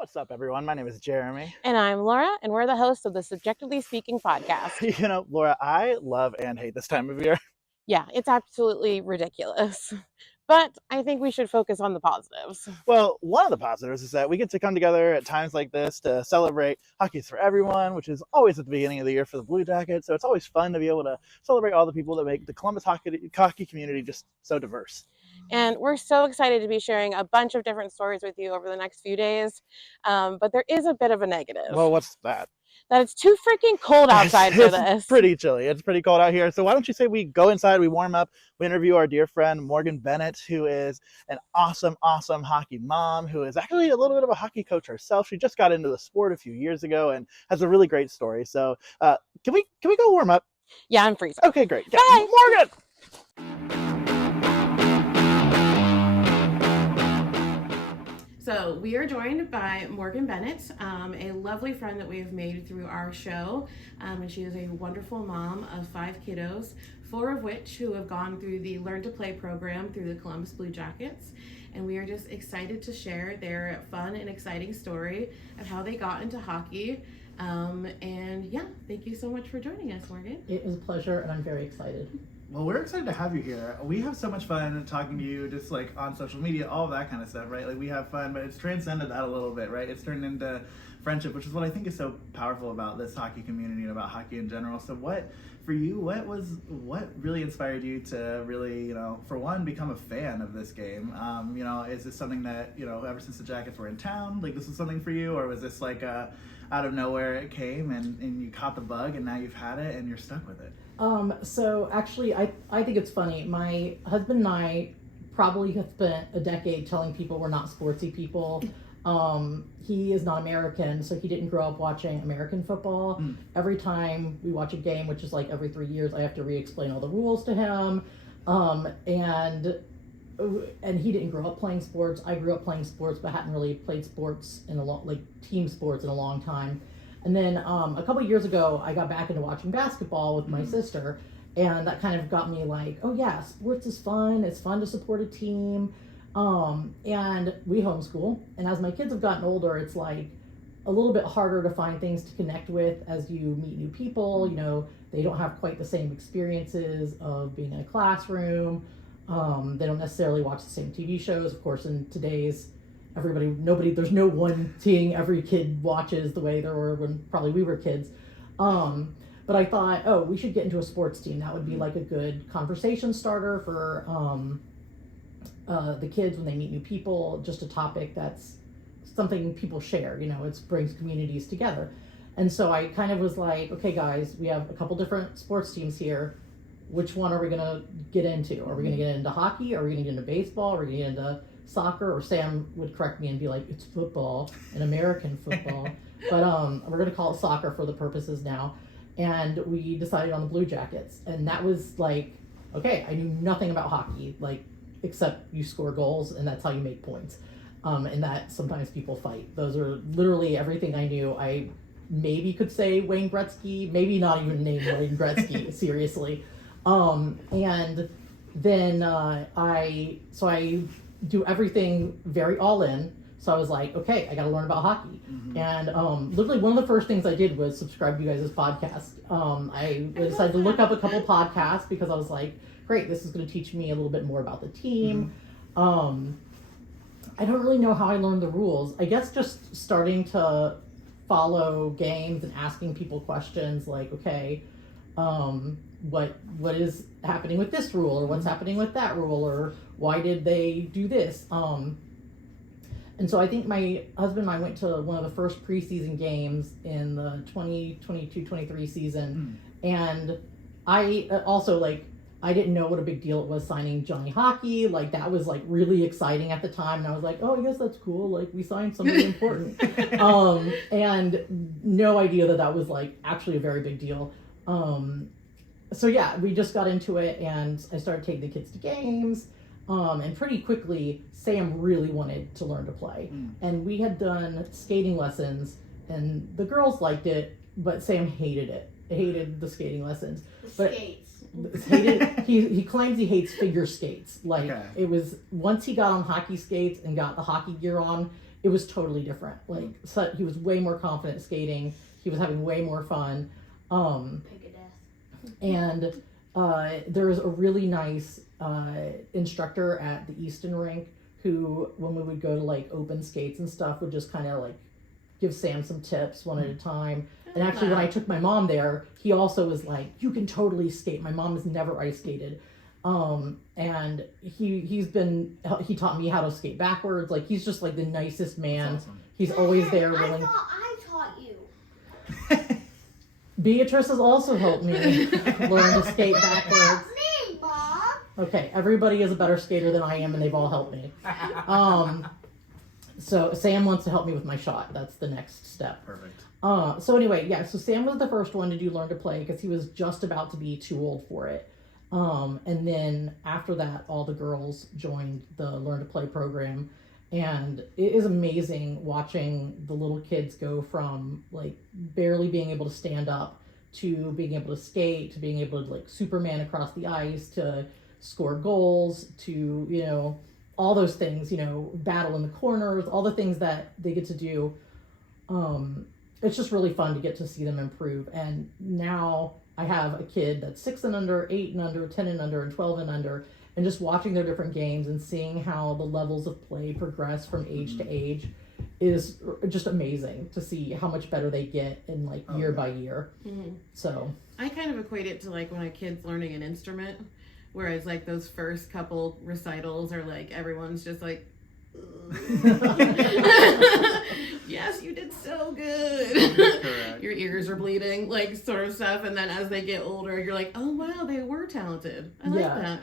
What's up, everyone? My name is Jeremy. And I'm Laura, and we're the hosts of the Subjectively Speaking podcast. Laura, I love and hate this time of year. Yeah, it's absolutely ridiculous. But I think we should focus on the positives. Well, one of the positives is that we get to come together at times like this to celebrate Hockey's for Everyone, which is always at the beginning of the year for the Blue Jackets. So it's always fun to be able to celebrate all the people that make the Columbus hockey community just so diverse. And we're so excited to be sharing a bunch of different stories with you over the next few days. But there is a bit of a negative. Well, what's that? That it's too freaking cold outside for this. It's pretty chilly. It's pretty cold out here. So why don't you say we go inside, we warm up, we interview our dear friend Morgan Bennett, who is an awesome hockey mom, who is actually a little bit of a hockey coach herself. She just got into the sport a few years ago and has a really great story. So can we go warm up? Yeah, I'm freezing. Okay, great. Bye. Morgan! So we are joined by Morgan Bennett, a lovely friend that we have made through our show. And she is a wonderful mom of 5 kiddos, 4 of which who have gone through the Learn to Play program through the Columbus Blue Jackets. And we are just excited to share their fun and exciting story of how they got into hockey. And yeah, thank you so much for joining us, Morgan. It was a pleasure, and I'm very excited. Well, we're excited to have you here. We have so much fun talking to you, just like on social media, all of that kind of stuff, right? Like we have fun, but it's transcended that a little bit, right? It's turned into friendship, which is what I think is so powerful about this hockey community and about hockey in general. So what really inspired you to really, for one, become a fan of this game? Is this something that, ever since the Jackets were in town, like this was something for you, or was this like out of nowhere it came and you caught the bug and now you've had it and you're stuck with it? So actually, I think it's funny. My husband and I probably have spent a decade telling people we're not sportsy people. He is not American, so he didn't grow up watching American football. Every time we watch a game, which is like every 3 years, I have to re-explain all the rules to him. And he didn't grow up playing sports. I grew up playing sports, but hadn't really played sports team sports in a long time. And then a couple of years ago, I got back into watching basketball with my sister, and that kind of got me like, oh yeah, sports is fun. It's fun to support a team. And we homeschool. And as my kids have gotten older, it's like a little bit harder to find things to connect with as you meet new people. They don't have quite the same experiences of being in a classroom. They don't necessarily watch the same TV shows. Of course, in today's there's no one thing every kid watches the way there were when probably we were kids. But I thought, we should get into a sports team. That would be like a good conversation starter for the kids when they meet new people, just a topic that's something people share, it brings communities together. And so I kind of was like, okay guys, we have a couple different sports teams here. Which one are we going to get into? Are we going to get into hockey? Are we going to get into baseball? Are we going to get into soccer? Or Sam would correct me and be like, it's football and American football. But we're going to call it soccer for the purposes now. And we decided on the Blue Jackets. And that was like, okay, I knew nothing about hockey, except you score goals and that's how you make points. And that sometimes people fight. Those are literally everything I knew. I maybe could say Wayne Gretzky, maybe not even name Wayne Gretzky, seriously. And then I do everything very all in. So I was like, okay, I got to learn about hockey. And literally one of the first things I did was subscribe to you guys' podcast. I decided to look up a couple podcasts because I was like, great, this is going to teach me a little bit more about the team. I don't really know how I learned the rules. I guess just starting to follow games and asking people questions like, okay, what is happening with this rule, or what's happening with that rule, or why did they do this? And so I think my husband and I went to one of the first preseason games in the 2022-23 season. And I also I didn't know what a big deal it was signing Johnny Hockey. That was really exciting at the time. And I was like, oh, yes, that's cool. We signed somebody important. And no idea that was actually a very big deal. So yeah, we just got into it and I started taking the kids to games. And pretty quickly, Sam really wanted to learn to play. And we had done skating lessons and the girls liked it, but Sam hated it. Hated the skating lessons. Skates. He claims he hates figure skates. It was once he got on hockey skates and got the hockey gear on, it was totally different. Like, so he was way more confident skating. He was having way more fun. And there was a really nice instructor at the Easton rink who, when we would go to like open skates and stuff, would just kind of like give Sam some tips one at a time. And actually, when I took my mom there, he also was like, you can totally skate. My mom has never ice skated. And he taught me how to skate backwards. Like, he's just like the nicest man. Awesome. He's always there willing. I taught you. Beatrice has also helped me learn to skate backwards. Me, Mom. Okay, everybody is a better skater than I am, and they've all helped me. So Sam wants to help me with my shot. That's the next step. Perfect. So anyway, yeah, so Sam was the first one to do Learn to Play because he was just about to be too old for it. And then after that, all the girls joined the Learn to Play program. And it is amazing watching the little kids go from like barely being able to stand up to being able to skate, to being able to like Superman across the ice, to score goals, to, you know, all those things, you know, battle in the corners, all the things that they get to do. It's just really fun to get to see them improve. And now I have a kid that's 6 and under, 8 and under, 10 and under, and 12 and under, and just watching their different games and seeing how the levels of play progress from age to age is just amazing to see how much better they get in like year by year. Mm-hmm. So I kind of equate it to like when a kid's learning an instrument, whereas like those first couple recitals are like everyone's just like, yes, you did so good. Correct. Your ears are bleeding, like sort of stuff. And then as they get older, you're like, oh wow, they were talented. I like that.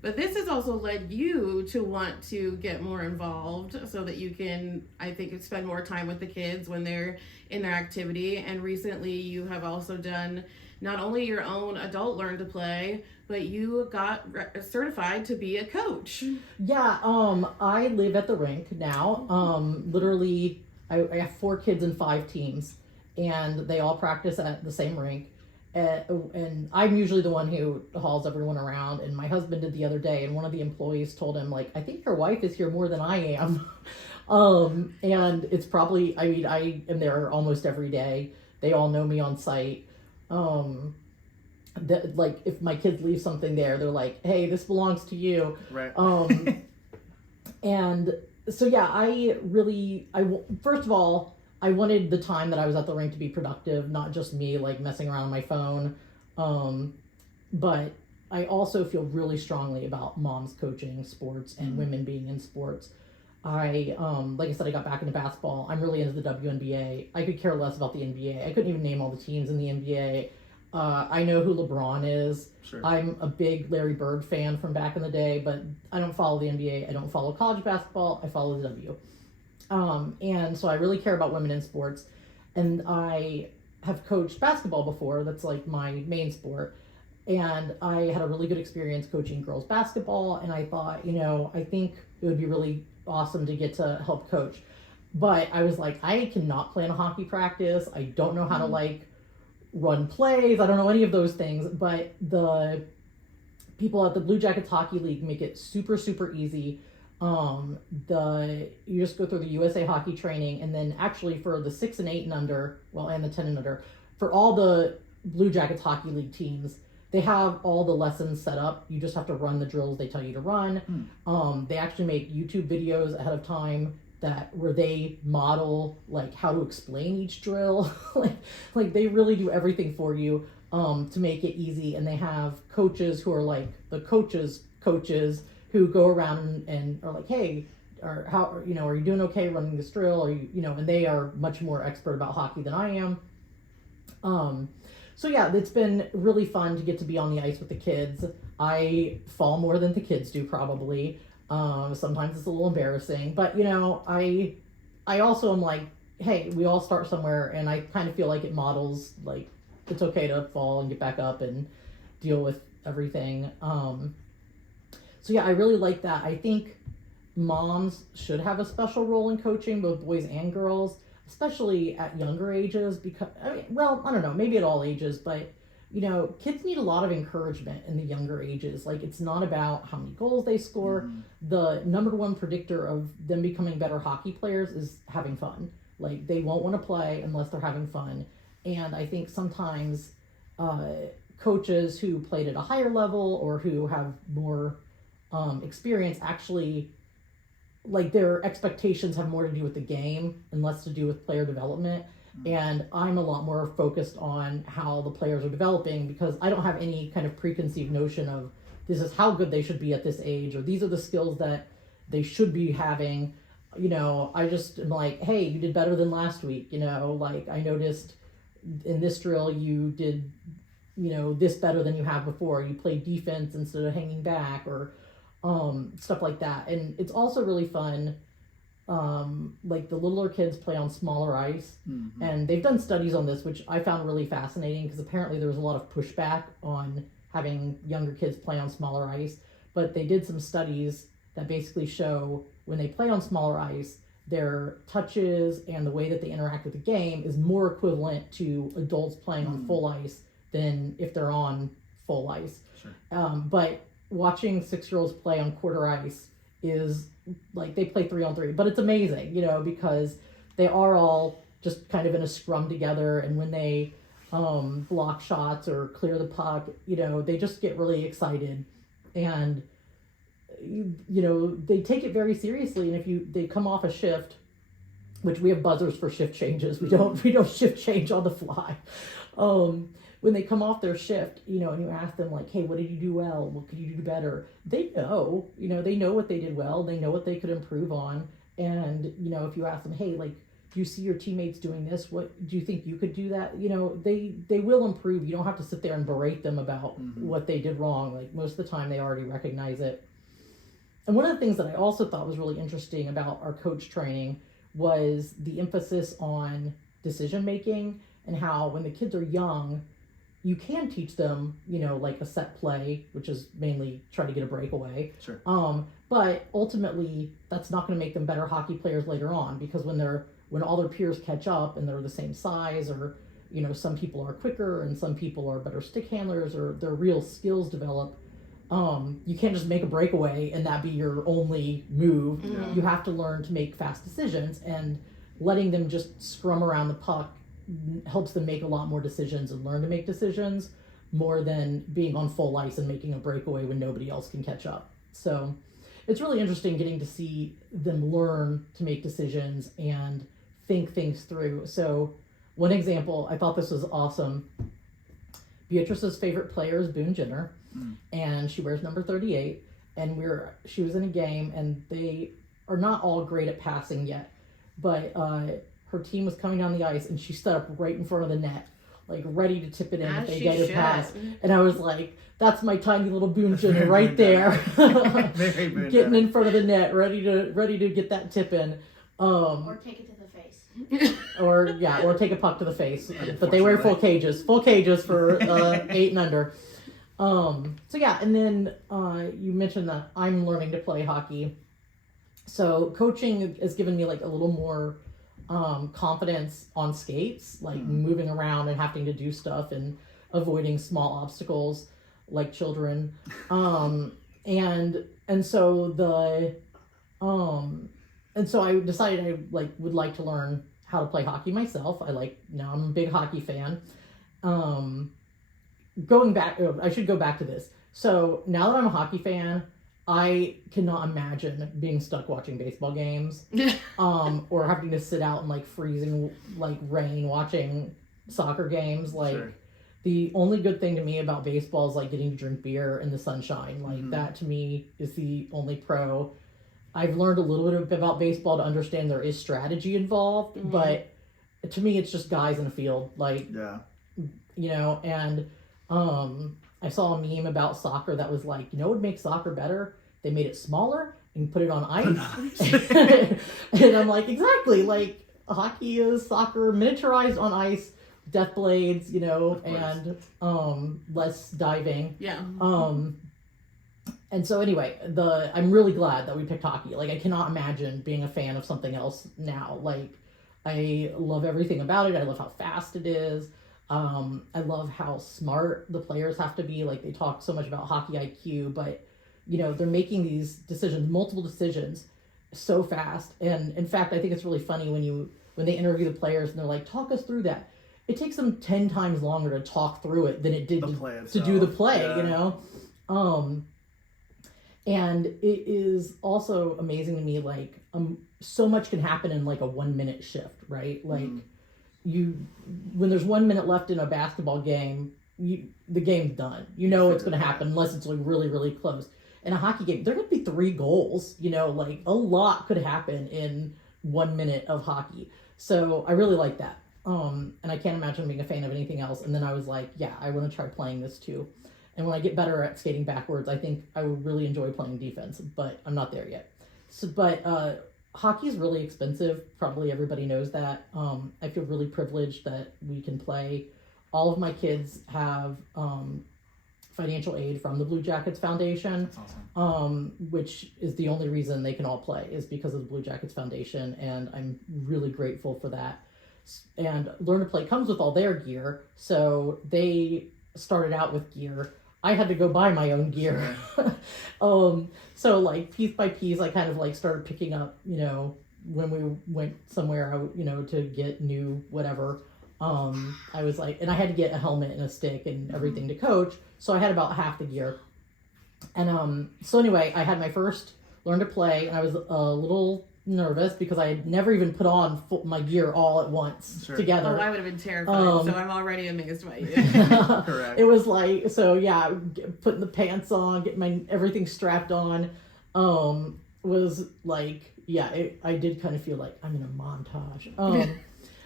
But this has also led you to want to get more involved so that you can, I think, spend more time with the kids when they're in their activity. And recently you have also done not only your own adult Learn to Play, but you got certified to be a coach. yeah, I live at the rink now. Literally, I have 4 kids in 5 teams, and they all practice at the same rink. And I'm usually the one who hauls everyone around. And my husband did the other day, and one of the employees told him, like, I think your wife is here more than I am. And it's probably, I mean, I am there almost every day. They all know me on site. That, like, if my kids leave something there, they're like, hey, this belongs to you. Right. And so, yeah, first of all, I wanted the time that I was at the rink to be productive, not just me like messing around on my phone. But I also feel really strongly about moms coaching sports and women being in sports. Like I said, I got back into basketball. I'm really into the WNBA. I could care less about the NBA. I couldn't even name all the teams in the NBA. I know who LeBron is. Sure. I'm a big Larry Bird fan from back in the day, but I don't follow the NBA. I don't follow college basketball. I follow the W. And so I really care about women in sports. And I have coached basketball before. That's like my main sport. And I had a really good experience coaching girls basketball. And I thought, you know, I think it would be really awesome to get to help coach. But I was like, I cannot plan a hockey practice. I don't know how to like run plays. I don't know any of those things. But the people at the Blue Jackets Hockey League make it super, super easy. You just go through the USA Hockey training, and then actually for the 6 and 8 and under, well, and the 10 and under, for all the Blue Jackets Hockey League teams, they have all the lessons set up. You just have to run the drills they tell you to run. They actually make YouTube videos ahead of time where they model like how to explain each drill. like they really do everything for you to make it easy. And they have coaches who are like the coaches who go around and are like, hey, or how, you know, are you doing okay running this drill? Or you know, and they are much more expert about hockey than I am. So yeah, it's been really fun to get to be on the ice with the kids. I fall more than the kids do probably. Sometimes it's a little embarrassing, but you know, I also am like, hey, we all start somewhere, and I kind of feel like it models like it's okay to fall and get back up and deal with everything. So yeah, I really like that. I think moms should have a special role in coaching, both boys and girls, especially at younger ages, because, I mean, well, I don't know, maybe at all ages, but kids need a lot of encouragement in the younger ages. Like, it's not about how many goals they score. Mm-hmm. The number one predictor of them becoming better hockey players is having fun. Like, they won't want to play unless they're having fun. And I think sometimes coaches who played at a higher level or who have more experience actually, like, their expectations have more to do with the game and less to do with player development. And I'm a lot more focused on how the players are developing, because I don't have any kind of preconceived notion of this is how good they should be at this age, or these are the skills that they should be having. I just am like, hey, you did better than last week. Like, I noticed in this drill you did, this better than you have before. You played defense instead of hanging back, or stuff like that. And it's also really fun. Like, the littler kids play on smaller ice, and they've done studies on this, which I found really fascinating, because apparently there was a lot of pushback on having younger kids play on smaller ice. But they did some studies that basically show when they play on smaller ice, their touches and the way that they interact with the game is more equivalent to adults playing on full ice than if they're on full ice. Sure. But watching 6-year-olds play on quarter ice is like, they play 3-on-3, but it's amazing, because they are all just kind of in a scrum together, and when they block shots or clear the puck, they just get really excited, and they take it very seriously. And if they come off a shift, which we have buzzers for shift changes, we don't shift change on the fly. When they come off their shift, and you ask them, like, hey, what did you do well? What could you do better? They know, they know what they did well. They know what they could improve on. And, if you ask them, hey, like, do you see your teammates doing this? What do you think you could do that? They will improve. You don't have to sit there and berate them about what they did wrong. Like, most of the time they already recognize it. And one of the things that I also thought was really interesting about our coach training was the emphasis on decision making, and how when the kids are young, you can teach them, like a set play, which is mainly try to get a breakaway. Sure. But ultimately, that's not going to make them better hockey players later on, because when all their peers catch up and they're the same size, or some people are quicker and some people are better stick handlers, or their real skills develop. You can't just make a breakaway and that be your only move. Mm-hmm. You have to learn to make fast decisions, and letting them just scrum around the puck helps them make a lot more decisions and learn to make decisions, more than being on full ice and making a breakaway when nobody else can catch up. So it's really interesting getting to see them learn to make decisions and think things through. So one example, I thought this was awesome. Beatrice's favorite player is Boone Jenner, and she wears number 38. And she was in a game, and they are not all great at passing yet, but her team was coming down the ice, and she stood up right in front of the net, like ready to tip it in if they get a pass. And I was like, that's my tiny little Boone Jenner right there, getting in front of the net, ready to get that tip in. Or take it to the face. or take a puck to the face. But they wear full cages for 8 and under. So yeah, and then you mentioned that I'm learning to play hockey. So coaching has given me like a little more confidence on skates, like moving around and having to do stuff and avoiding small obstacles like children. And so I decided I would like to learn how to play hockey myself. I'm a big hockey fan. I should go back to this. So now that I'm a hockey fan, I cannot imagine being stuck watching baseball games, or having to sit out in like freezing rain watching soccer games. Sure. The only good thing to me about baseball is like getting to drink beer in the sunshine. That to me is the only pro. I've learned a little bit about baseball to understand there is strategy involved, but to me it's just guys in a field. And I saw a meme about soccer that was like, what would make soccer better? They made it smaller and put it on ice. And I'm like, exactly. Like, hockey is soccer miniaturized on ice, death blades, and less diving. Yeah. And so anyway, I'm really glad that we picked hockey. Like, I cannot imagine being a fan of something else now. Like, I love everything about it. I love how fast it is. I love how smart the players have to be. Like, they talk so much about hockey IQ, but you know, they're making these decisions, multiple decisions, so fast. And in fact, I think it's really funny when they interview the players and they're like, talk us through that. It takes them 10 times longer to talk through it than it did to do the play, yeah. you know? And it is also amazing to me, like, so much can happen in like a 1 minute shift, right? Like, when there's 1 minute left in a basketball game, the game's done. You know it's going to happen unless it's like really, really close. In a hockey game, there could be 3 goals, you know, like a lot could happen in 1 minute of hockey. So I really like that. And I can't imagine being a fan of anything else. And then I was like, yeah, I want to try playing this too. And when I get better at skating backwards, I think I would really enjoy playing defense, but I'm not there yet. So, but hockey is really expensive. Probably everybody knows that. I feel really privileged that we can play. All of my kids have financial aid from the Blue Jackets Foundation. That's awesome. Which is the only reason they can all play is because of the Blue Jackets Foundation, and I'm really grateful for that. And Learn to Play comes with all their gear, so they started out with gear. I had to go buy my own gear. Sure. So like piece by piece, I kind of like started picking up, you know, when we went somewhere, you know, to get new whatever. I was like, and I had to get a helmet and a stick and everything to coach. So I had about half the gear. And so anyway, I had my first Learn to Play, and I was a little nervous because I had never even put on my gear all at once together. Oh, I would have been terrified. So I'm already amazed by you. Correct. It was like, so yeah, putting the pants on, getting everything strapped on, was like, yeah, I did kind of feel like I'm in a montage.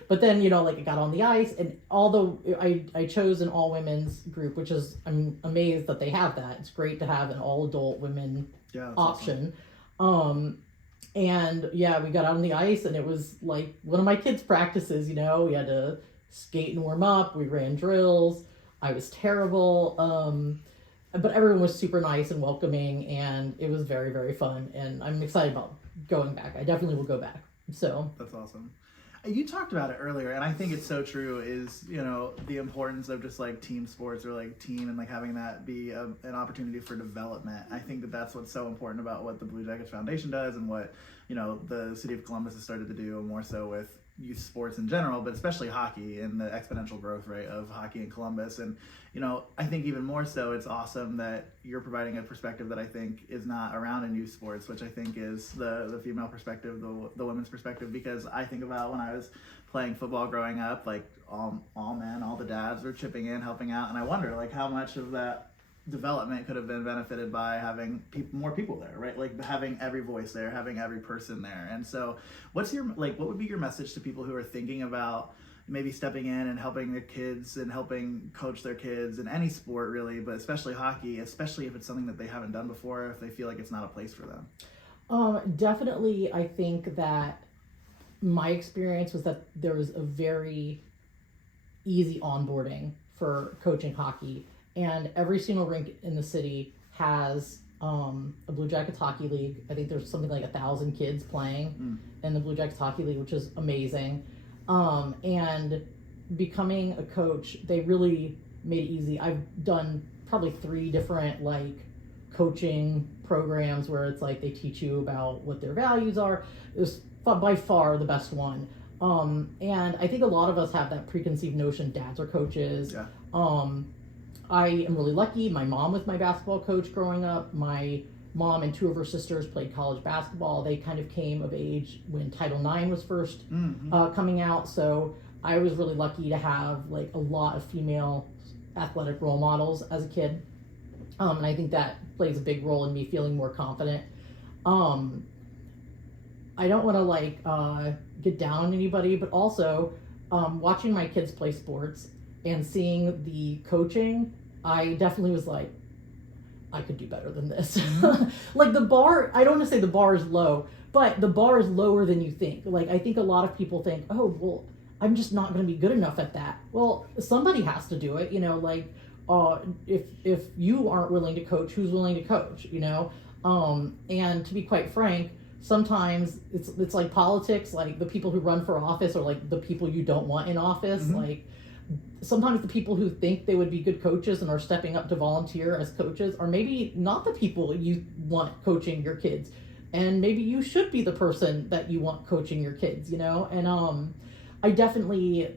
But then, you know, like, I got on the ice, and although I chose an all women's group, which is, I'm amazed that they have that. It's great to have an all adult women option. Awesome. And yeah, we got out on the ice, and it was like one of my kids' practices, you know, we had to skate and warm up. We ran drills. I was terrible. But everyone was super nice and welcoming, and it was very, very fun. And I'm excited about going back. I definitely will go back. So that's awesome. You talked about it earlier, and I think it's so true, is, you know, the importance of just like team sports, or like team, and like having that be an opportunity for development. I think that that's what's so important about what the Blue Jackets Foundation does, and what, you know, the city of Columbus has started to do more so with youth sports in general, but especially hockey, and the exponential growth rate of hockey in Columbus. And, you know, I think even more so, it's awesome that you're providing a perspective that I think is not around in youth sports, which I think is the female perspective, the women's perspective, because I think about when I was playing football growing up, like all men, all the dads were chipping in, helping out, and I wonder like how much of that development could have been benefited by having more people there, right? Like having every voice there, having every person there. And so what would be your message to people who are thinking about maybe stepping in and helping their kids and helping coach their kids in any sport really, but especially hockey, especially if it's something that they haven't done before, if they feel like it's not a place for them? Definitely, I think that my experience was that there was a very easy onboarding for coaching hockey. And every single rink in the city has a Blue Jackets Hockey League. I think there's something like 1,000 kids playing in the Blue Jackets Hockey League, which is amazing. And becoming a coach, they really made it easy. I've done probably 3 different like coaching programs where it's like they teach you about what their values are. It was by far the best one. And I think a lot of us have that preconceived notion dads are coaches. Yeah. I am really lucky. My mom was my basketball coach growing up. My mom and 2 of her sisters played college basketball. They kind of came of age when Title IX was first coming out. So I was really lucky to have like a lot of female athletic role models as a kid. And I think that plays a big role in me feeling more confident. I don't want to like get down on anybody, but also watching my kids play sports and seeing the coaching, I definitely was like, I could do better than this. Like the bar, I don't want to say the bar is low, but the bar is lower than you think. Like I think a lot of people think, oh, well, I'm just not going to be good enough at that. Well, somebody has to do it, you know, like if you aren't willing to coach, who's willing to coach, you know? And to be quite frank, sometimes it's like politics, like the people who run for office are like the people you don't want in office. Like sometimes the people who think they would be good coaches and are stepping up to volunteer as coaches are maybe not the people you want coaching your kids. And maybe you should be the person that you want coaching your kids, you know? And I definitely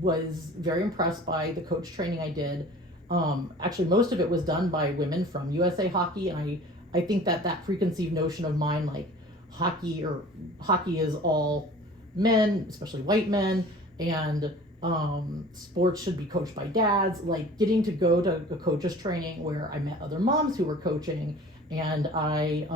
was very impressed by the coach training I did. Actually, most of it was done by women from USA Hockey, and I think that preconceived notion of mine, like hockey is all men, especially white men, and sports should be coached by dads. Like getting to go to a coaches training where I met other moms who were coaching, and I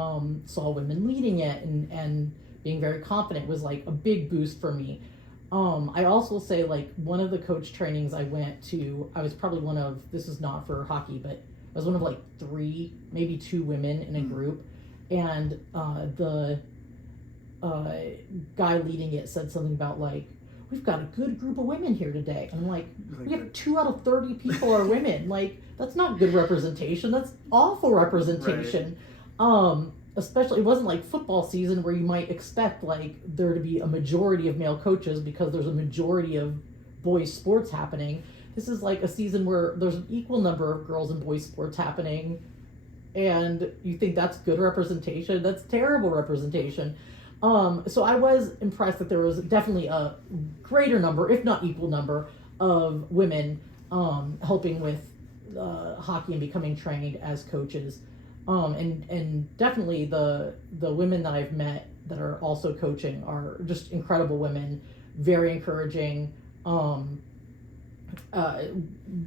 saw women leading it and being very confident was like a big boost for me. I also say, like, one of the coach trainings I went to, I was probably one of, this is not for hockey, but I was one of like 3, maybe 2 women in a group, and the guy leading it said something about like, we've got a good group of women here today. And I'm like, we have 2 out of 30 people are women. Like, that's not good representation. That's awful representation. Right. Especially, it wasn't like football season where you might expect like there to be a majority of male coaches because there's a majority of boys sports happening. This is like a season where there's an equal number of girls and boys sports happening, and you think that's good representation? That's terrible representation. So I was impressed that there was definitely a greater number, if not equal number, of women helping with hockey and becoming trained as coaches. And definitely the women that I've met that are also coaching are just incredible women, very encouraging.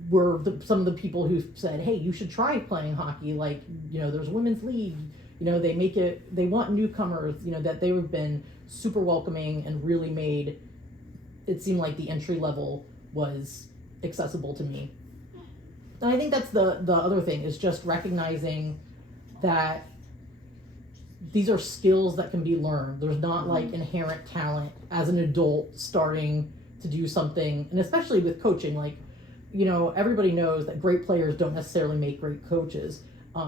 Were some of the people who said, hey, you should try playing hockey. Like, you know, there's a women's league. You know, they want newcomers, you know, that they have been super welcoming and really made it seem like the entry level was accessible to me. And I think that's the other thing is just recognizing that these are skills that can be learned. There's not like inherent talent as an adult starting to do something, and especially with coaching, like, you know, everybody knows that great players don't necessarily make great coaches.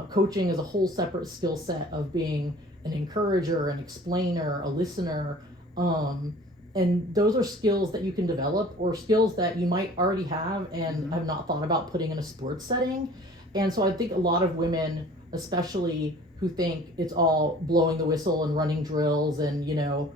Coaching is a whole separate skill set of being an encourager, an explainer, a listener, and those are skills that you can develop, or skills that you might already have and have not thought about putting in a sports setting. And so I think a lot of women, especially who think it's all blowing the whistle and running drills and, you know,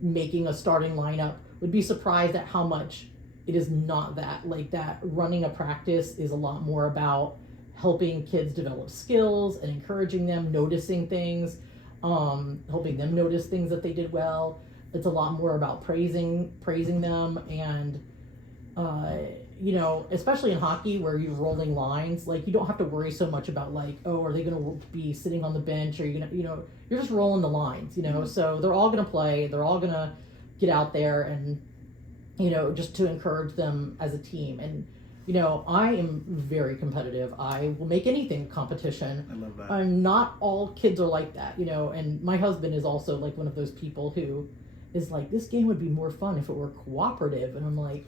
making a starting lineup, would be surprised at how much it is not that. Like, that running a practice is a lot more about helping kids develop skills and encouraging them, noticing things, helping them notice things that they did well. It's a lot more about praising them, and you know, especially in hockey where you're rolling lines, like, you don't have to worry so much about like, oh, are they going to be sitting on the bench, or you're gonna, you know, you're just rolling the lines, you know. So they're all going to play, they're all going to get out there, and, you know, just to encourage them as a team. And, you know, I am very competitive. I will make anything a competition. I love that. Not all kids are like that, you know, and my husband is also like one of those people who is like, this game would be more fun if it were cooperative. And I'm like,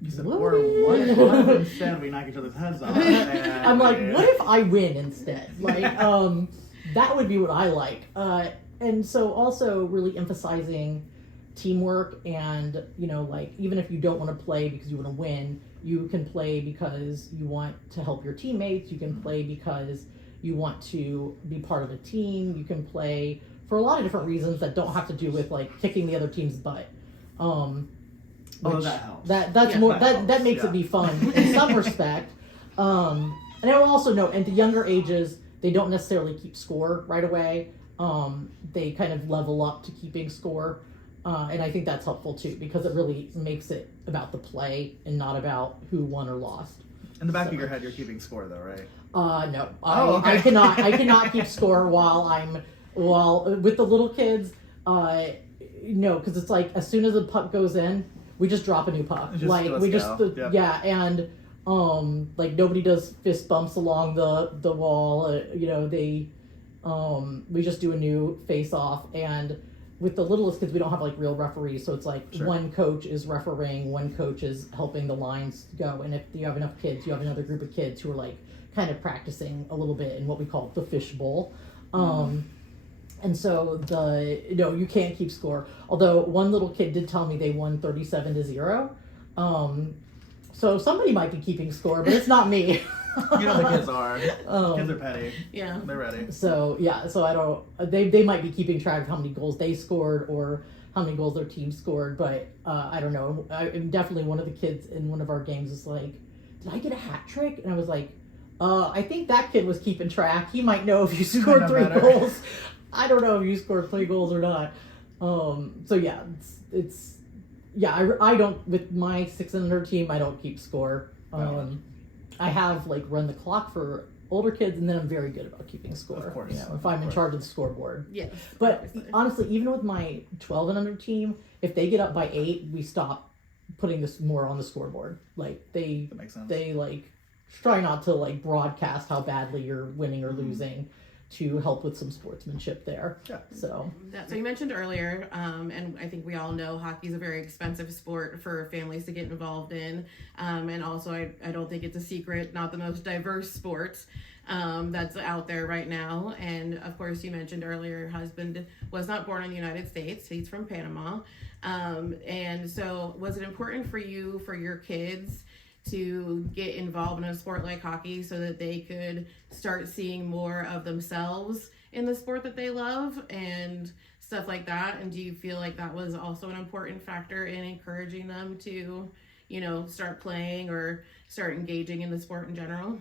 you said, or what if instead we knock each other's heads off? I'm like, what if I win instead? Like, that would be what I like. And so also really emphasizing teamwork, and, you know, like, even if you don't want to play because you want to win, you can play because you want to help your teammates. You can play because you want to be part of a team. You can play for a lot of different reasons that don't have to do with like kicking the other team's butt. That helps. That makes it be fun in some respect. And I will also note, at the younger ages, they don't necessarily keep score right away. They kind of level up to keeping score. And I think that's helpful too, because it really makes it about the play and not about who won or lost. In the back of your head, you're keeping score though, right? No. Okay. I cannot keep score while with the little kids. No, because it's like, as soon as the puck goes in, we just drop a new puck. And like, nobody does fist bumps along the wall. You know, we just do a new face off. And with the littlest kids, we don't have like real referees, so it's like one coach is refereeing, one coach is helping the lines go, and if you have enough kids, you have another group of kids who are like kind of practicing a little bit in what we call the fish bowl. And so you can't keep score. Although one little kid did tell me they won 37-0. So somebody might be keeping score, but it's not me. You know the kids are. Kids Um, are petty. Yeah. They're ready. so yeah, so I don't. They might be keeping track of how many goals they scored or how many goals their team scored, but I don't know. I'm definitely one of the kids in one of our games was like, "Did I get a hat trick?" And I was like, I think that kid was keeping track. He might know if you scored know 3 better. goals. I don't know if you scored 3 goals or not. So yeah, it's yeah. I don't with my 6 and under team. I don't keep score. I have like run the clock for older kids, and then I'm very good about keeping score. Of course. You know, if I'm in charge of the scoreboard. Yes. But obviously. honestly, even with my 12 and under team, if they get up by 8, we stop putting this more on the scoreboard. Like That makes sense. they like try not to like broadcast how badly you're winning or losing to help with some sportsmanship there. Yeah. So So you mentioned earlier, and I think we all know hockey is a very expensive sport for families to get involved in. And also, I don't think it's a secret, not the most diverse sport that's out there right now. And of course, you mentioned earlier, your husband was not born in the United States. He's from Panama. And so was it important for you, for your kids, to get involved in a sport like hockey so that they could start seeing more of themselves in the sport that they love and stuff like that? And do you feel like that was also an important factor in encouraging them to, you know, start playing or start engaging in the sport in general?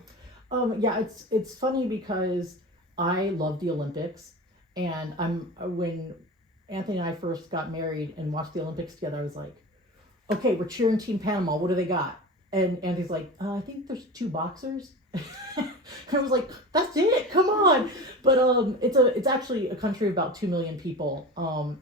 yeah, it's funny because I love the Olympics, and when Anthony and I first got married and watched the Olympics together, I was like, okay, we're cheering Team Panama. What do they got? And Anthony's like, I think there's 2 boxers. I was like, that's it, come on. But it's actually a country of about 2 million people,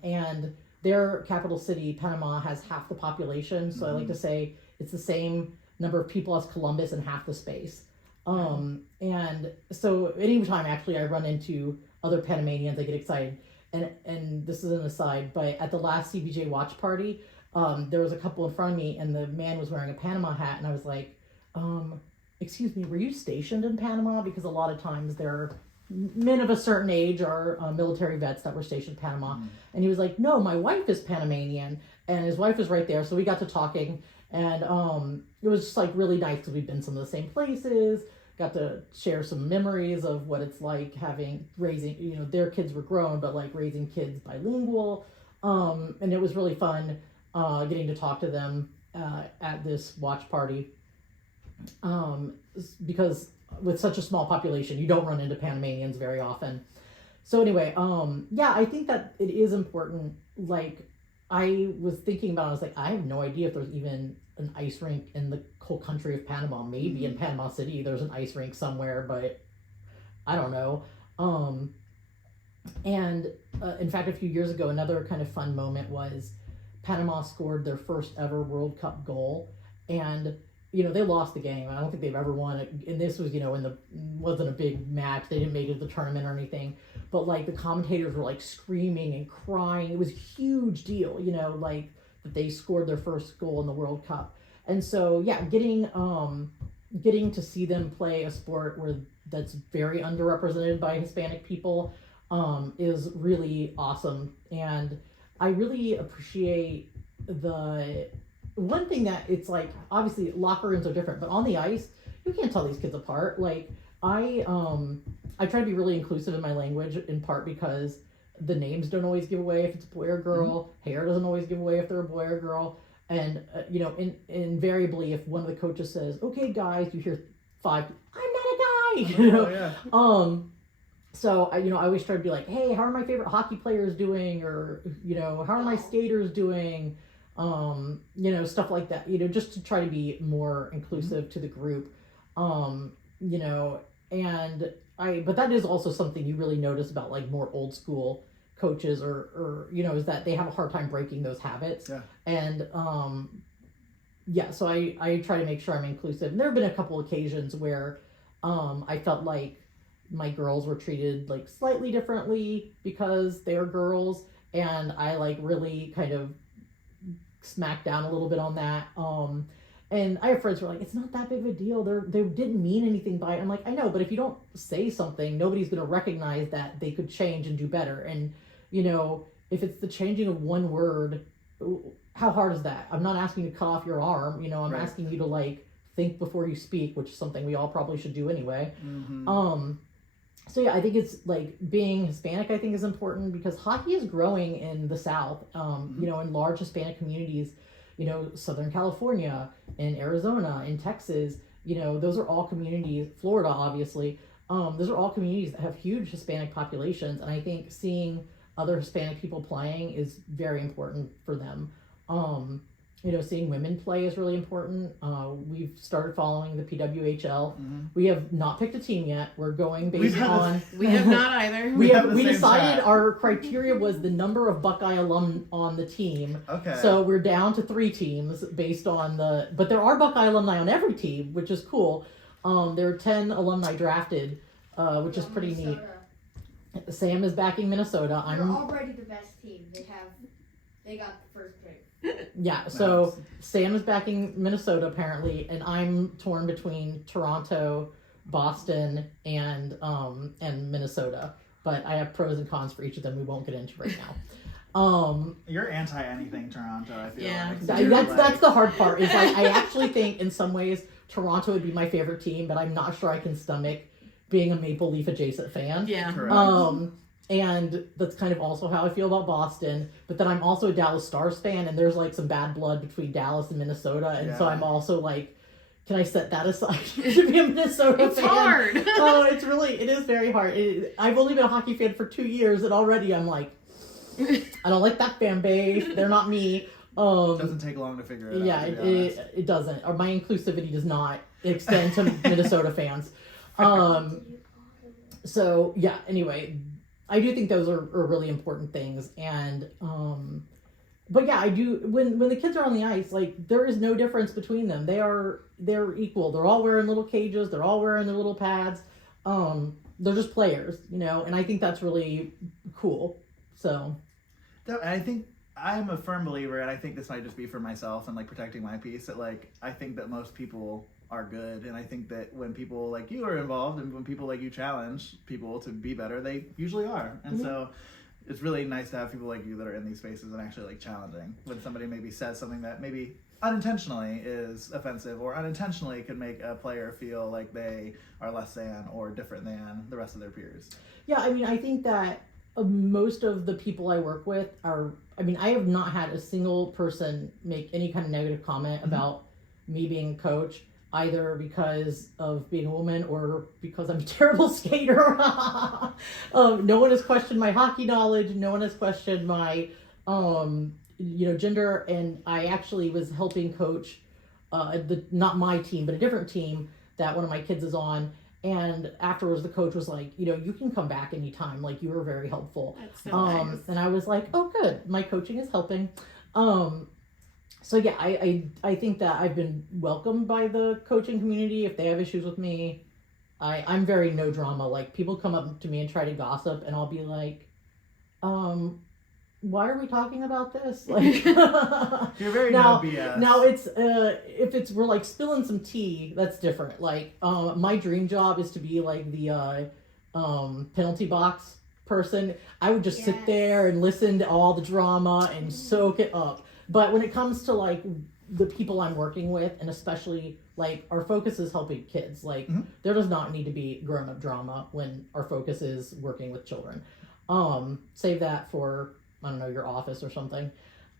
and their capital city, Panama, has half the population. So I like to say it's the same number of people as Columbus and half the space. And so anytime actually I run into other Panamanians, I get excited. And this is an aside, but at the last CBJ watch party, there was a couple in front of me, and the man was wearing a Panama hat, and I was like, excuse me, were you stationed in Panama? Because a lot of times they're men of a certain age are military vets that were stationed in Panama. And he was like, no, my wife is Panamanian, and his wife was right there. So we got to talking, and it was just like really nice because we've been some of the same places, got to share some memories of what it's like raising, you know, their kids were grown, but like raising kids bilingual. And it was really fun getting to talk to them at this watch party, because with such a small population, you don't run into Panamanians very often. So anyway, yeah, I think that it is important. Like, I was thinking about it, I was like, I have no idea if there's even an ice rink in the whole country of Panama. Maybe in Panama City there's an ice rink somewhere, but I don't know. And in fact, a few years ago, another kind of fun moment was Panama scored their first ever World Cup goal, and you know, they lost the game. I don't think they've ever won it. And this was, you know, wasn't a big match. They didn't make it to the tournament or anything. But like the commentators were like screaming and crying. It was a huge deal, you know, like that they scored their first goal in the World Cup. And so, yeah, getting to see them play a sport that's very underrepresented by Hispanic people is really awesome. And I really appreciate the one thing that it's like, obviously locker rooms are different, but on the ice, you can't tell these kids apart. Like I try to be really inclusive in my language, in part because the names don't always give away if it's a boy or girl. Hair doesn't always give away if they're a boy or girl. And, you know, invariably, if one of the coaches says, okay, guys, you hear 5, I'm not a guy, you know? Oh, yeah. So, I always try to be like, hey, how are my favorite hockey players doing? Or, you know, how are my skaters doing? You know, stuff like that, you know, just to try to be more inclusive to the group. You know, but that is also something you really notice about like more old school coaches or you know, is that they have a hard time breaking those habits. Yeah. And, yeah, so I try to make sure I'm inclusive. And there have been a couple occasions where, I felt like my girls were treated like slightly differently because they're girls, and I like really kind of smacked down a little bit on that. And I have friends who are like, it's not that big of a deal. They didn't mean anything by it. I'm like, I know, but if you don't say something, nobody's going to recognize that they could change and do better. And, you know, if it's the changing of one word, how hard is that? I'm not asking you to cut off your arm, you know, I'm Right. asking you to like think before you speak, which is something we all probably should do anyway. So yeah, I think it's like being Hispanic, I think is important because hockey is growing in the South, you know, in large Hispanic communities, you know, Southern California, in Arizona, in Texas, you know, those are all communities, Florida, obviously, those are all communities that have huge Hispanic populations. And I think seeing other Hispanic people playing is very important for them. You know, seeing women play is really important. We've started following the PWHL. We have not picked a team yet. We're going based on. We have not either. We have the same decided chat. our criteria was the number of Buckeye alum on the team. Okay. So we're down to 3 teams based on but there are Buckeye alumni on every team, which is cool. There are 10 alumni drafted, which is pretty neat. Sam is backing Minnesota. They're already the best team. They got the first pick. Yeah, so Sam is backing Minnesota apparently, and I'm torn between Toronto, Boston, and Minnesota. But I have pros and cons for each of them we won't get into right now. You're anti anything Toronto, I feel Yeah. like. That's the hard part. Is I actually think in some ways Toronto would be my favorite team, but I'm not sure I can stomach being a Maple Leaf adjacent fan. Yeah. Correct. And that's kind of also how I feel about Boston. But then I'm also a Dallas Stars fan, and there's like some bad blood between Dallas and Minnesota, and so Yeah. I'm also like, can I set that aside to be a Minnesota It's fan? hard. Oh, it is very hard. I've only been a hockey fan for 2 years, and already I'm like, I don't like that fan base. They're not me. Doesn't take long to figure it out. Yeah, to be honest. it doesn't. Or my inclusivity does not extend to Minnesota fans. So yeah. Anyway, I do think those are really important things, and but yeah, I do. When the kids are on the ice, like there is no difference between them. They're equal. They're all wearing little cages. They're all wearing their little pads. They're just players, you know, and I think that's really cool. So. And I think I'm a firm believer, and I think this might just be for myself and like protecting my peace, that like I think that most people are good, and I think that when people like you are involved and when people like you challenge people to be better, they usually are. And so it's really nice to have people like you that are in these spaces and actually like challenging when somebody maybe says something that maybe unintentionally is offensive or unintentionally could make a player feel like they are less than or different than the rest of their peers. Yeah, I mean, I think that most of the people I work with I have not had a single person make any kind of negative comment about me being a coach, either because of being a woman or because I'm a terrible skater. No one has questioned my hockey knowledge. No one has questioned my, gender. And I actually was helping coach, not my team, but a different team that one of my kids is on. And afterwards, the coach was like, you can come back anytime. Like, you were very helpful. That's so nice. And I was like, oh, good. My coaching is helping. So yeah, I think that I've been welcomed by the coaching community. If they have issues with me, I'm very no drama. Like, people come up to me and try to gossip, and I'll be like, why are we talking about this? Like, You're very no BS. Now if we're like spilling some tea, that's different. Like, my dream job is to be like the penalty box person. I would just sit there and listen to all the drama and soak it up. But when it comes to like the people I'm working with, and especially like our focus is helping kids, like there does not need to be grown-up drama when our focus is working with children. Save that for, I don't know, your office or something.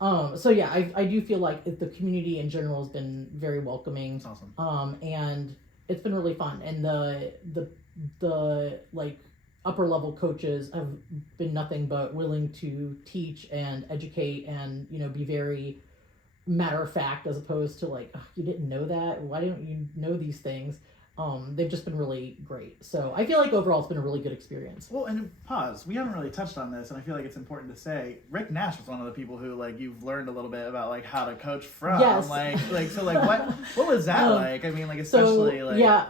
So yeah, I do feel like the community in general has been very welcoming. That's awesome. And it's been really fun. And the like upper level coaches have been nothing but willing to teach and educate and, be very matter of fact, as opposed to like, you didn't know that? Why don't you know these things? They've just been really great. So I feel like overall it's been a really good experience. Well, and pause. We haven't really touched on this, and I feel like it's important to say. Rick Nash was one of the people who like you've learned a little bit about like how to coach from. Yes. So what was that like? I mean, like especially so, like yeah.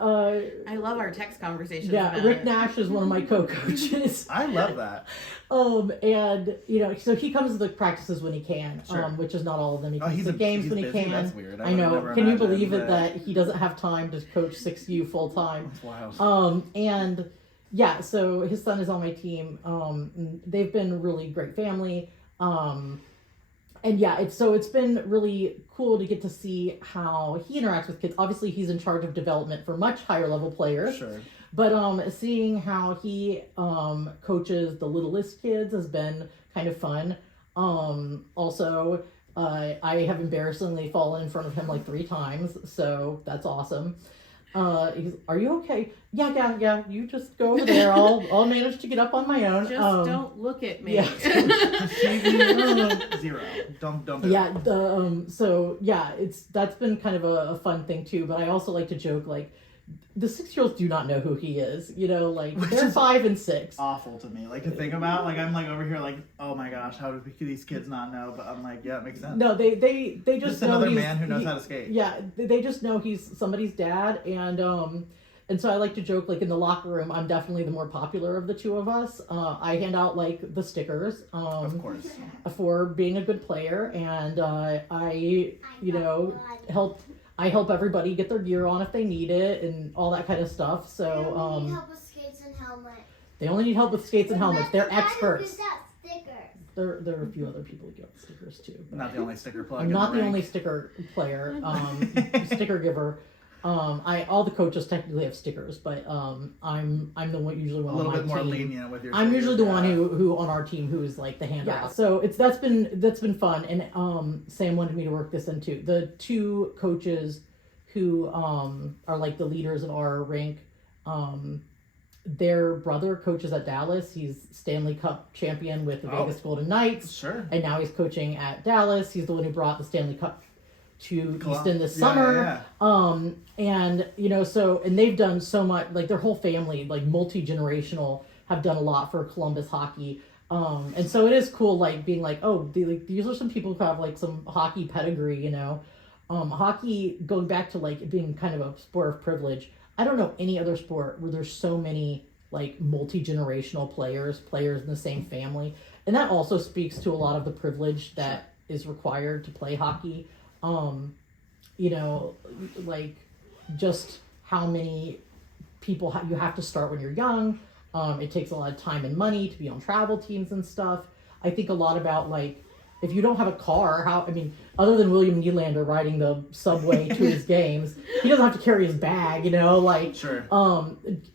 I love our text conversations. Yeah, about Rick it. Nash is one of my co-coaches. I love that. And so he comes to the practices when he can, Sure. Which is not all of them. He Oh, comes he's to the games when he busy. can. That's weird. I know. never Can you imagined believe it that he doesn't have time to coach 6U full time? That's wild. And yeah, so his son is on my team. They've been a really great family. And yeah, it's been really cool to get to see how he interacts with kids. Obviously, he's in charge of development for much higher level players. Sure. But seeing how he coaches the littlest kids has been kind of fun. Also, I have embarrassingly fallen in front of him like 3 times, so that's awesome. Are you okay? Yeah. You just go over there. I'll manage to get up on my own. Just don't look at me. Yeah. 0. Don't do Yeah. it. So yeah, that's been kind of a fun thing too. But I also like to joke like, the 6-year-olds do not know who he is. You know, like they're 5 and 6. Awful to me, like to think about. Like I'm like over here, like oh my gosh, how do these kids not know? But I'm like, yeah, it makes sense. No, they just know another man who knows how to skate. Yeah, they just know he's somebody's dad, and so I like to joke like in the locker room, I'm definitely the more popular of the 2 of us. I hand out like the stickers, Of course. for being a good player, and I help everybody get their gear on if they need it and all that kind of stuff. So They only need help with skates and helmet. they only need help with skates and helmets. They're Let the guy who experts. gives out stickers. There are a few other people who get stickers too. But Not the only sticker plug. I'm in not the ring. only sticker player, sticker giver. All the coaches technically have stickers, but I'm the one usually one A little on my bit more team. lenient with your. I'm usually the one stickers. who on our team who is like the handout. Yeah, so that's been fun, and Sam wanted me to work this into the 2 coaches who are like the leaders of our rink. Their brother coaches at Dallas. He's Stanley Cup champion with the Vegas Golden Knights. Sure. And now he's coaching at Dallas. He's the one who brought the Stanley Cup to Easton this Yeah, summer. yeah. And and they've done so much, like their whole family, like multi-generational, have done a lot for Columbus hockey. And so it is cool, like being like, oh, these are some people who have like some hockey pedigree, hockey, going back to like it being kind of a sport of privilege. I don't know any other sport where there's so many like multi-generational players in the same family. And that also speaks to a lot of the privilege that is required to play hockey. Like just how many people you have to start when you're young. It takes a lot of time and money to be on travel teams and stuff. I think a lot about like, if you don't have a car, other than William Nylander riding the subway to his games, he doesn't have to carry his bag, Sure.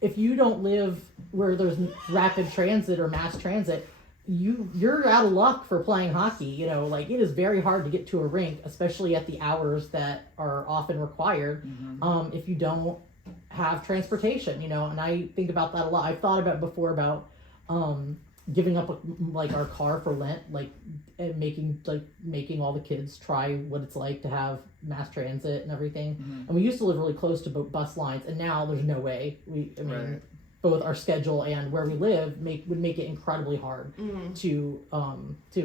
If you don't live where there's rapid transit or mass transit, you're out of luck for playing hockey. It is very hard to get to a rink, especially at the hours that are often required, if you don't have transportation, and I think about that a lot. I've thought about it before about giving up like our car for Lent, like and making all the kids try what it's like to have mass transit and everything. And we used to live really close to bus lines, and now there's no way. Right. Both our schedule and where we live would make it incredibly hard to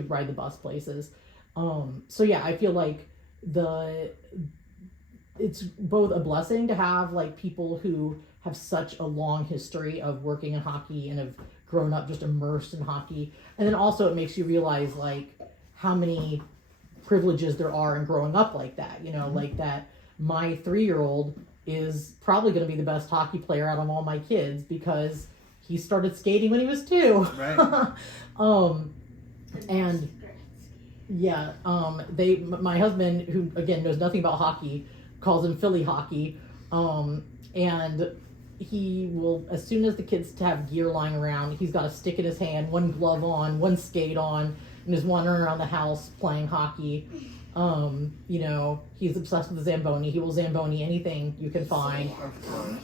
ride the bus places. So yeah, I feel like it's both a blessing to have like people who have such a long history of working in hockey and have grown up just immersed in hockey, and then also it makes you realize like how many privileges there are in growing up like that. Like that my 3-year-old is probably going to be the best hockey player out of all my kids because he started skating when he was 2. Right. And yeah, my husband, who again knows nothing about hockey, calls him Philly hockey, and he will, as soon as the kids have gear lying around, he's got a stick in his hand, one glove on, one skate on, and is wandering around the house playing hockey. He's obsessed with the Zamboni. He will Zamboni anything you can find. Of course.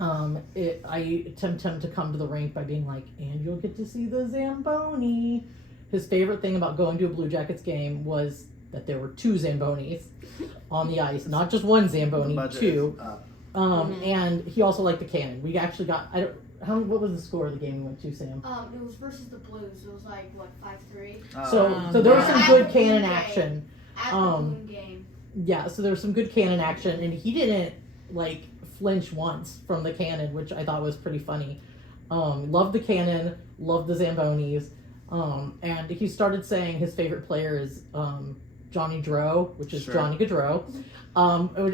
I tempt him to come to the rink by being like, and you'll get to see the Zamboni. His favorite thing about going to a Blue Jackets game was that there were 2 Zambonis on the ice, not just one Zamboni, 2. And he also liked the cannon. We actually got, what was the score of the game we went to, Sam? It was versus the Blues. It was like, what, 5-3? So there was some good cannon action. At the Balloon game. Yeah, so there was some good cannon action, and he didn't, like, flinch once from the cannon, which I thought was pretty funny. Loved the cannon, loved the Zambonis, and he started saying his favorite player is Johnny Dro, which is Johnny Gaudreau,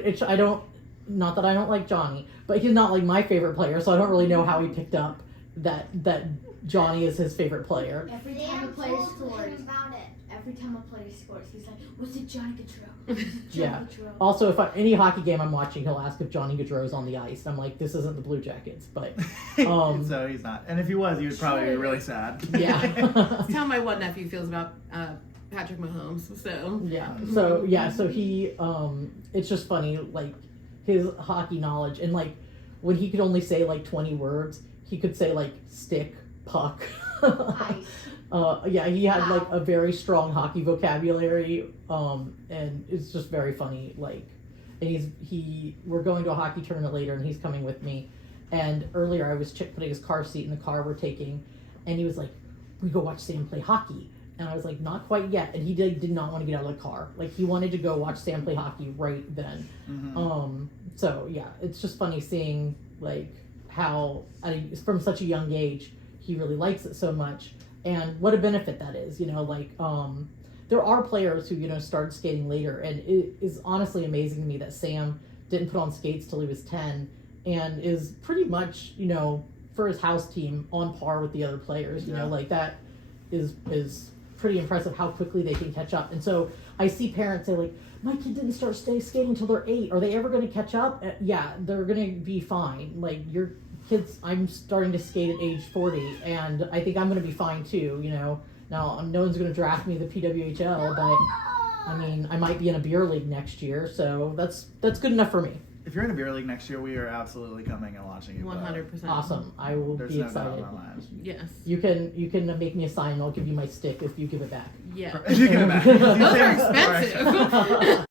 which I don't, not that I don't like Johnny, but he's not like my favorite player, so I don't really know how he picked up that Johnny is his favorite player. Every time the player scores. About it. every time I play sports, he's like, "Was it Johnny Gaudreau? Was it Johnny Yeah. Gaudreau?" Also, if any hockey game I'm watching, he'll ask if Johnny Gaudreau's on the ice. I'm like, this isn't the Blue Jackets, but So he's not. And if he was, he would probably be really sad. yeah. That's how my one nephew feels about Patrick Mahomes. So So he it's just funny, like his hockey knowledge, and like when he could only say like 20 words, he could say like stick, puck. Ice. He had Wow. like a very strong hockey vocabulary, and it's just very funny. Like, and we're going to a hockey tournament later, and he's coming with me. And earlier, I was putting his car seat in the car we're taking, and he was like, "We go watch Sam play hockey." And I was like, "Not quite yet." And he did not want to get out of the car. Like, he wanted to go watch Sam play hockey right then. Mm-hmm. So yeah, it's just funny seeing like how from such a young age he really likes it so much, and what a benefit that is. Like there are players who started skating later, and it is honestly amazing to me that Sam didn't put on skates till he was 10, and is pretty much for his house team on par with the other players. Yeah. Like that is pretty impressive how quickly they can catch up. And so I see parents say like, "My kid didn't start skating until they're 8. Are they ever going to catch up?" Yeah, they're going to be fine. Like your kids, I'm starting to skate at age 40, and I think I'm going to be fine too. Now no one's going to draft me to the PWHL, but I mean I might be in a beer league next year, so that's good enough for me. If you're in a beer league next year, we are absolutely coming and watching you. 100%. Awesome, I will There's be no doubt excited. in my mind. Yes. You can make me a sign. And I'll give you my stick if you give it back. Yeah. You give it back. Those are expensive.